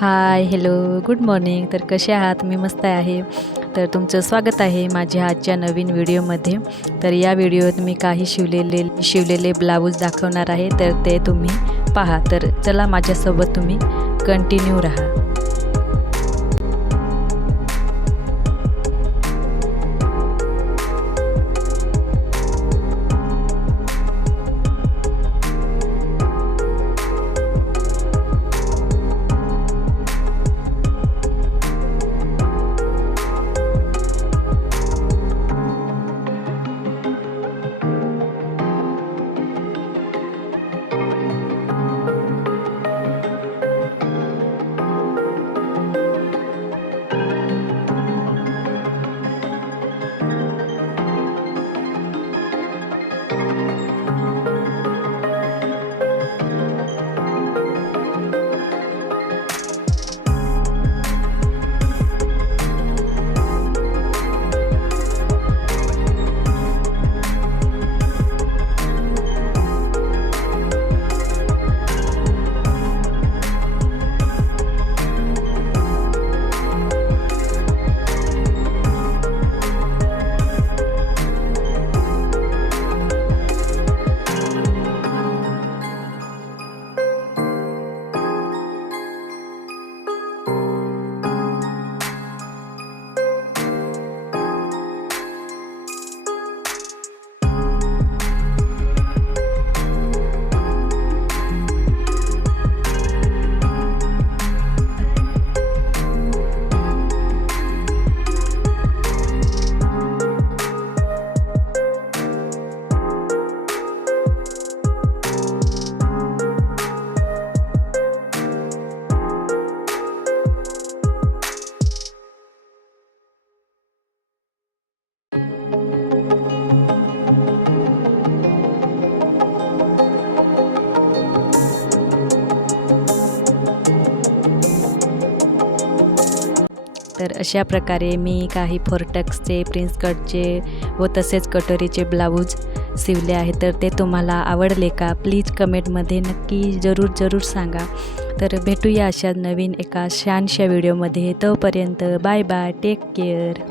हाय, hello, good morning. तर कसे आहात? मी मस्त आहे. तर तुमचं स्वागत आहे माझ्या आजच्या नवीन व्हिडिओमध्ये. तर या व्हिडिओत मी काही शिवलेले ब्लाऊज दाखवणार आहे, तर ते तुम्ही पहा. तर चला माझ्यासोबत तुम्ही कंटिन्यू राहा. तर अशा प्रकारे मी काही फोरटक्सचे, प्रिन्स कटचे व तसेच कटोरीचे ब्लाऊज शिवले आहे. तर ते तुम्हाला आवडले का? प्लीज कमेंटमध्ये नक्की जरूर सांगा. तर भेटूया अशा नवीन एका छानशा व्हिडिओमध्ये. तोपर्यंत बाय बाय, टेक केअर.